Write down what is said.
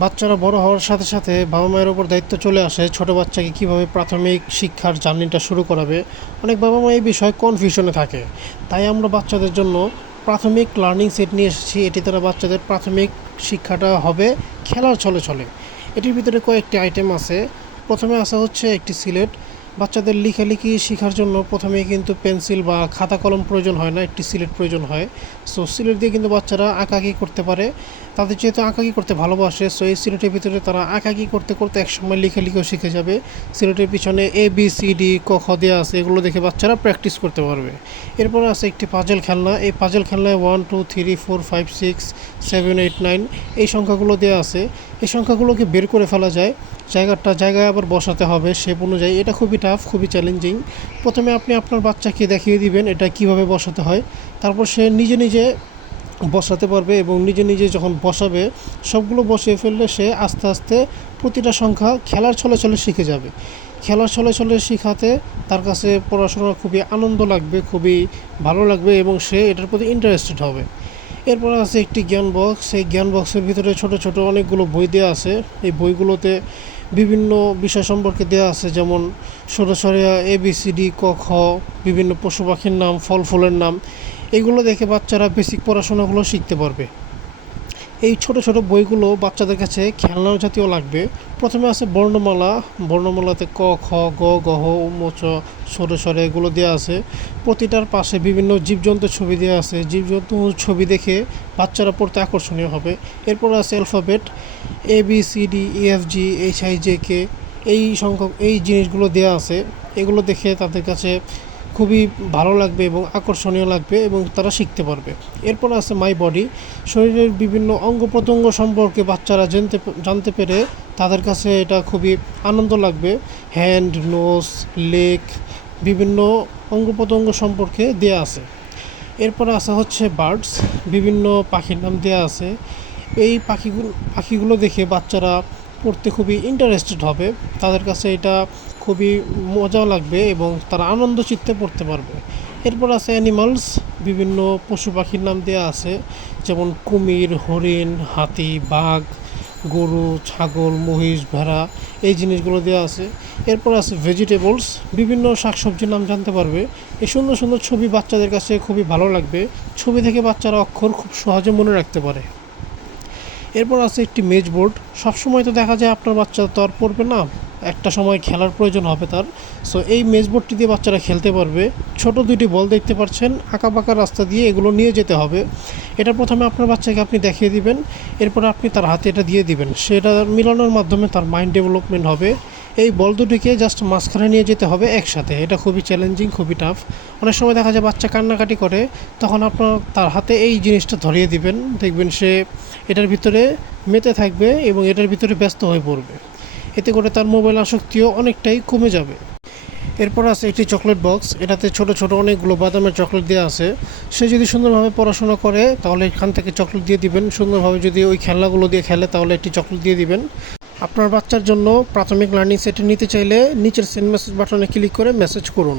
বাচ্চারা বড় হওয়ার সাথে সাথে বাবা মায়ের ওপর দায়িত্ব চলে আসে ছোট বাচ্চাকে কিভাবে প্রাথমিক শিক্ষার জার্নিটা শুরু করাবে। অনেক বাবা মা এই বিষয়ে কনফিউশনে থাকে। তাই আমরা বাচ্চাদের জন্য প্রাথমিক লার্নিং সেট নিয়ে এসেছি। এটি দ্বারা বাচ্চাদের প্রাথমিক শিক্ষাটা হবে খেলার ছলে ছলে। এটির ভিতরে কয়েকটি আইটেম আছে। প্রথমে আসা হচ্ছে একটি সিলেট। বাচ্চাদের লেখালেখি শেখার জন্য প্রথমেই কিন্তু পেন্সিল বা খাতা কলম প্রয়োজন হয় না, একটি সিলেট প্রয়োজন হয়। সো সিলেট দিয়ে কিন্তু বাচ্চারা আঁকাআঁকি করতে পারে। তাদের যেহেতু আঁকাআঁকি করতে ভালোবাসে, সো এই সিলেটের ভিতরে তারা আঁকাআঁকি করতে করতে একসময় লেখালেখিও শিখে যাবে। সিলেটের পিছনে ABCD ক খ দেওয়া আছে, এগুলো দেখে বাচ্চারা প্র্যাকটিস করতে পারবে। এরপর আছে একটি পাজল খেলনা। এই পাজল খেলনায় 1 2 3 4 5 6 7 8 9 এই সংখ্যাগুলো দেওয়া আছে। এই সংখ্যাগুলোকে বের করে ফেলা যায়, জায়গায় আবার বসাতে হবে শেপ অনুযায়ী। এটা খুবই টাফ, খুবই চ্যালেঞ্জিং। প্রথমে আপনি আপনার বাচ্চাকে দেখিয়ে দিবেন এটা কিভাবে বসাতে হয়, তারপর সে নিজে নিজে বসাতে পারবে এবং নিজে নিজে যখন বসাবে, সবগুলো বসিয়ে ফেললে সে আস্তে আস্তে প্রতিটা সংখ্যা খেলার ছলে ছলে শিখে যাবে। খেলার ছলে ছলে শেখাতে তার কাছে পড়াশোনা খুবই আনন্দ লাগবে, খুবই ভালো লাগবে এবং সে এটার প্রতি ইন্টারেস্টেড হবে। এরপর আছে একটি জ্ঞান বক্স। এই জ্ঞান বক্সের ভিতরে ছোট ছোট অনেকগুলো বই দেওয়া আছে। এই বইগুলোতে বিভিন্ন বিষয় সম্পর্কে দেওয়া আছে, যেমন সরাসরিয়া ABCD ক খ, বিভিন্ন পশু পাখির নাম, ফল ফুলের নাম। এগুলো দেখে বাচ্চারা বেসিক পড়াশোনাগুলো শিখতে পারবে। এই ছোট ছোট বইগুলো বাচ্চাদের কাছে খেলনা জাতীয় লাগবে। প্রথমে আছে বর্ণমালা। বর্ণমালাতে ক খ গ গহ উমচ স্বরে এগুলো দেওয়া আছে। প্রতিটার পাশে বিভিন্ন জীবজন্তুর ছবি দেওয়া আছে। জীবজন্তুর ছবি দেখে বাচ্চারা পড়তে আকর্ষণীয় হবে। এরপর আছে অ্যালফাবেট ABCD EFGHIJK, এই সংখ্যক এই জিনিসগুলো দেওয়া আছে। এগুলো দেখে তাদের কাছে খুবই ভালো লাগবে এবং আকর্ষণীয় লাগবে এবং তারা শিখতে পারবে। এরপর আছে মাই বডি। শরীরের বিভিন্ন অঙ্গ প্রত্যঙ্গ সম্পর্কে বাচ্চারা জানতে পেরে তাদের কাছে এটা খুবই আনন্দ লাগবে। হ্যান্ড, নোজ, লেগ, বিভিন্ন অঙ্গ প্রত্যঙ্গ সম্পর্কে দেয়া আছে। এরপর আসা হচ্ছে বার্ডস। বিভিন্ন পাখির নাম দেওয়া আছে। এই পাখিগুলো দেখে বাচ্চারা পড়তে খুবই ইন্টারেস্টেড হবে। তাদের কাছে এটা খুবই মজা লাগবে এবং তারা আনন্দ চিত্তে পড়তে পারবে। এরপর আছে অ্যানিমালস। বিভিন্ন পশু পাখির নাম দেওয়া আছে, যেমন কুমির, হরিণ, হাতি, বাঘ, গরু, ছাগল, মহিষ, ভেড়া, এই জিনিসগুলো দেওয়া আছে। এরপর আছে ভেজিটেবলস। বিভিন্ন শাকসবজির নাম জানতে পারবে। এই সুন্দর সুন্দর ছবি বাচ্চাদের কাছে খুবই ভালো লাগবে। ছবি থেকে বাচ্চারা অক্ষর খুব সহজে মনে রাখতে পারে। এরপর আছে একটি মেজ বোর্ড। সবসময় তো দেখা যায় আপনার বাচ্চা তো আর পড়বে না, একটা সময় খেলার প্রয়োজন হবে তার। সো এই মেজ বোর্ডটি দিয়ে বাচ্চারা খেলতে পারবে। ছোট দুইটি বল দেখতে পাচ্ছেন, আঁকাবাঁকা রাস্তা দিয়ে এগুলো নিয়ে যেতে হবে। এটা প্রথমে আপনার বাচ্চাকে আপনি দেখিয়ে দিবেন, এরপর আপনি তার হাতে এটা দিয়ে দিবেন। সেটা মিলানোর মাধ্যমে তার মাইন্ড ডেভেলপমেন্ট হবে। এই বল দুটিকে জাস্ট মাঝখানে নিয়ে যেতে হবে একসাথে। এটা খুবই চ্যালেঞ্জিং, খুবই টাফ। অনেক সময় দেখা যায় বাচ্চা কান্নাকাটি করে, তখন আপনার তার হাতে এই জিনিসটা ধরিয়ে দিবেন, দেখবেন সে এটার ভিতরে মেতে থাকবে এবং এটার ভিতরে ব্যস্ত হয়ে পড়বে। এতে করে তার মোবাইল আসক্তিও অনেকটাই কমে যাবে। এরপর আছে একটি চকলেট বক্স। এটাতে ছোট ছোট অনেকগুলো বাদামের চকলেট দেওয়া আছে। সে যদি সুন্দরভাবে পড়াশোনা করে তাহলে এখান থেকে চকলেট দিয়ে দিবেন। সুন্দরভাবে যদি ওই খেলনাগুলো দিয়ে খেলে তাহলে একটি চকলেট দিয়ে দিবেন। আপনার বাচ্চার জন্য প্রাথমিক লার্নিং সেট নিতে চাইলে নিচের সেন্ড মেসেজ বাটনে ক্লিক করে মেসেজ করুন।